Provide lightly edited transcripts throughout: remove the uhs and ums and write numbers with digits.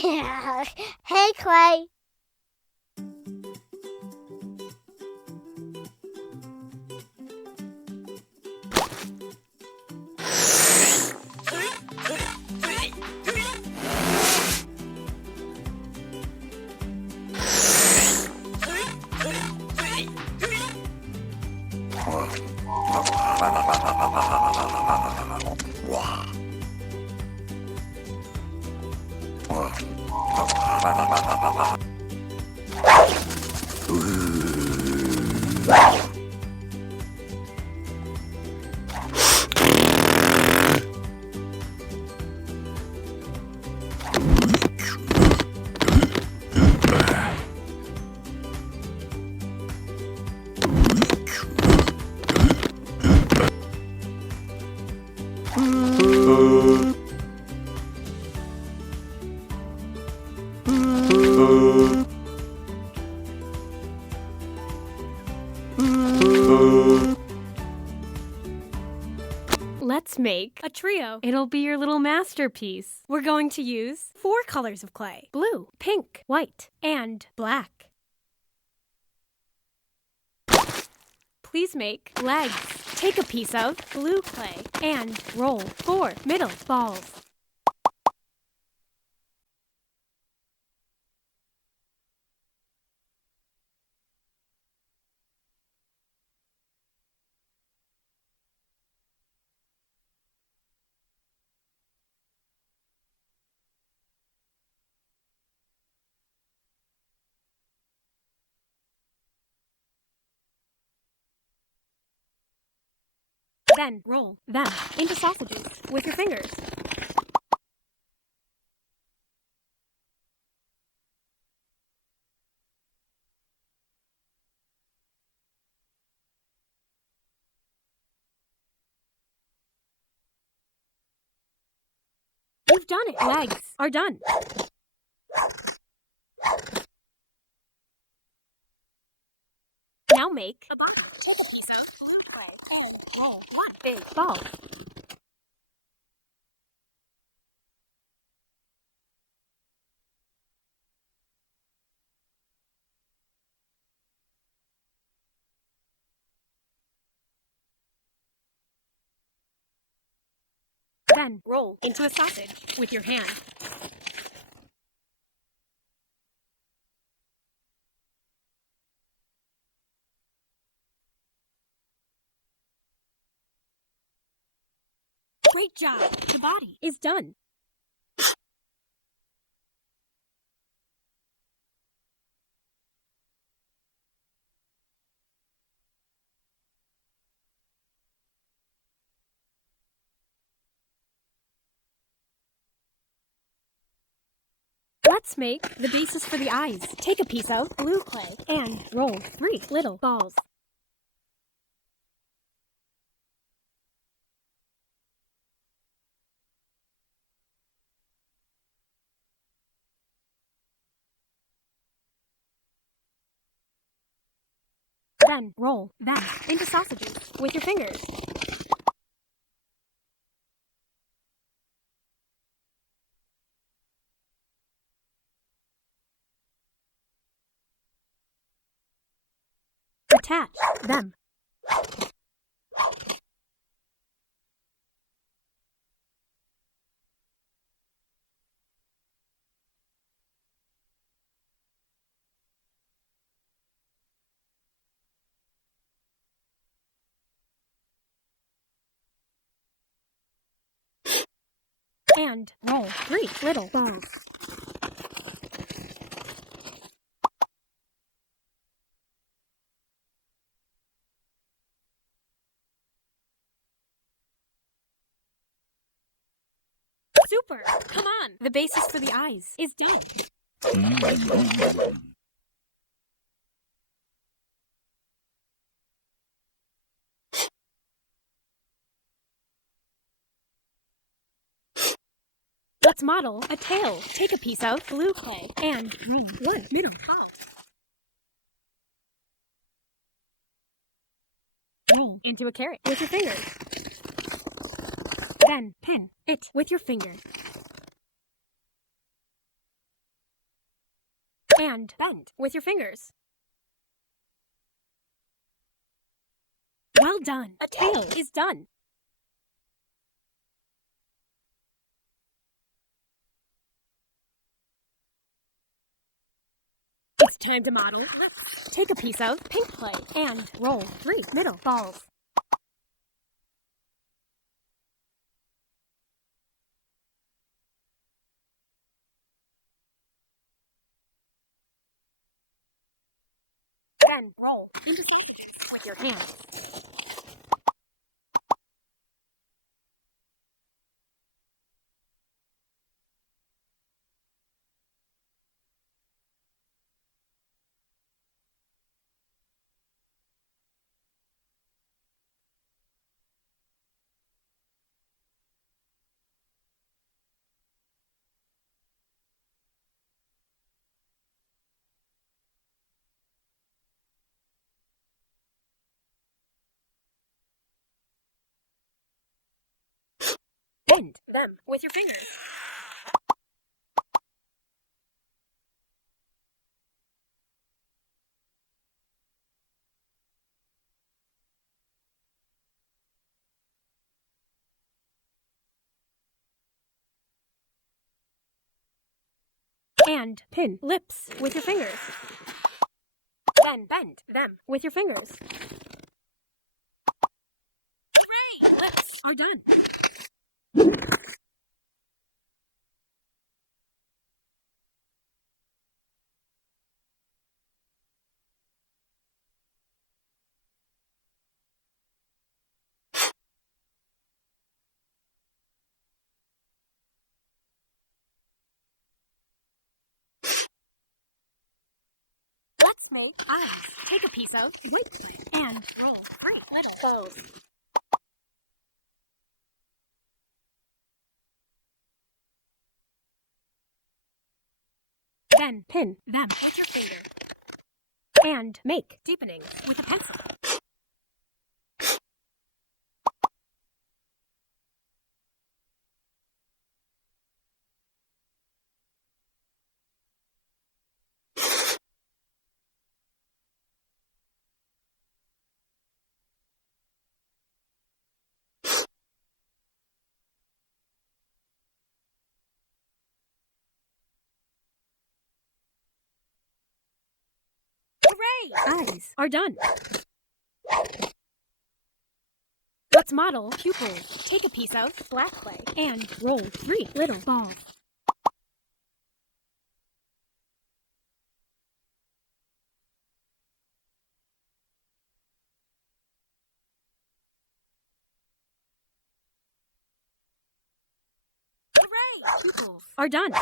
Hey, Clay. Let's make a trio. It'll be your little masterpiece. We're going to use 4 colors of clay: blue, pink, white, and black. Please make legs. Take a piece of blue clay and roll 4 middle balls. Then roll them into sausages with your fingers. You've done it. Legs are done. Now make a bottle. Take a piece of blue clay and roll 1 big ball. Then roll into a sausage with your hand. Great job! The body is done. Let's make the bases for the eyes. Take a piece of blue clay and roll 3 little balls. Then roll them into sausages with your fingers. Attach them. And roll 3 little balls. Super! Come on! The basis for the eyes is done. Let's model a tail. Take a piece of blue clay and roll 1 middle ball. Roll into a carrot with your fingers. Then pin it with your finger. and bend with your fingers. Well done. A tail is done. It's time to model lips. Take a piece of pink clay and roll 3 middle balls. Then roll into circles with your hands. Bend them with your fingers. And pin lips with your fingers. Then bend them with your fingers. Hooray! Lips are done. Let's make eyes. Take a piece of white clay and roll 3 little balls. Then pin them with your finger. And make deepenings with a pencil. Hooray! Eyes are done. Let's model pupils. Take a piece of black clay and roll 3 little balls. Hooray! Pupils are done.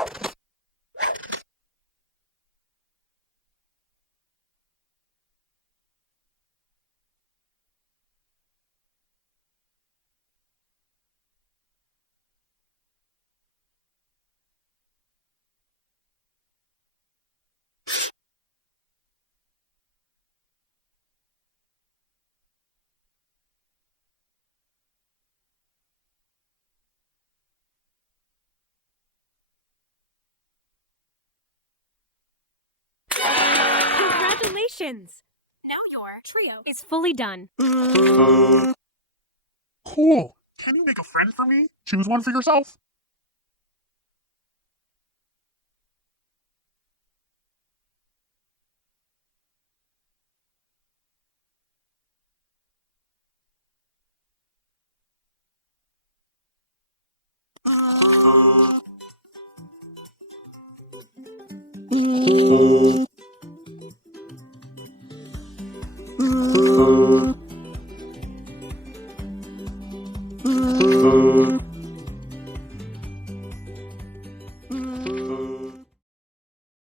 Congratulations! Now your trio is fully done. Cool. Can you make a friend for me? Choose one for yourself.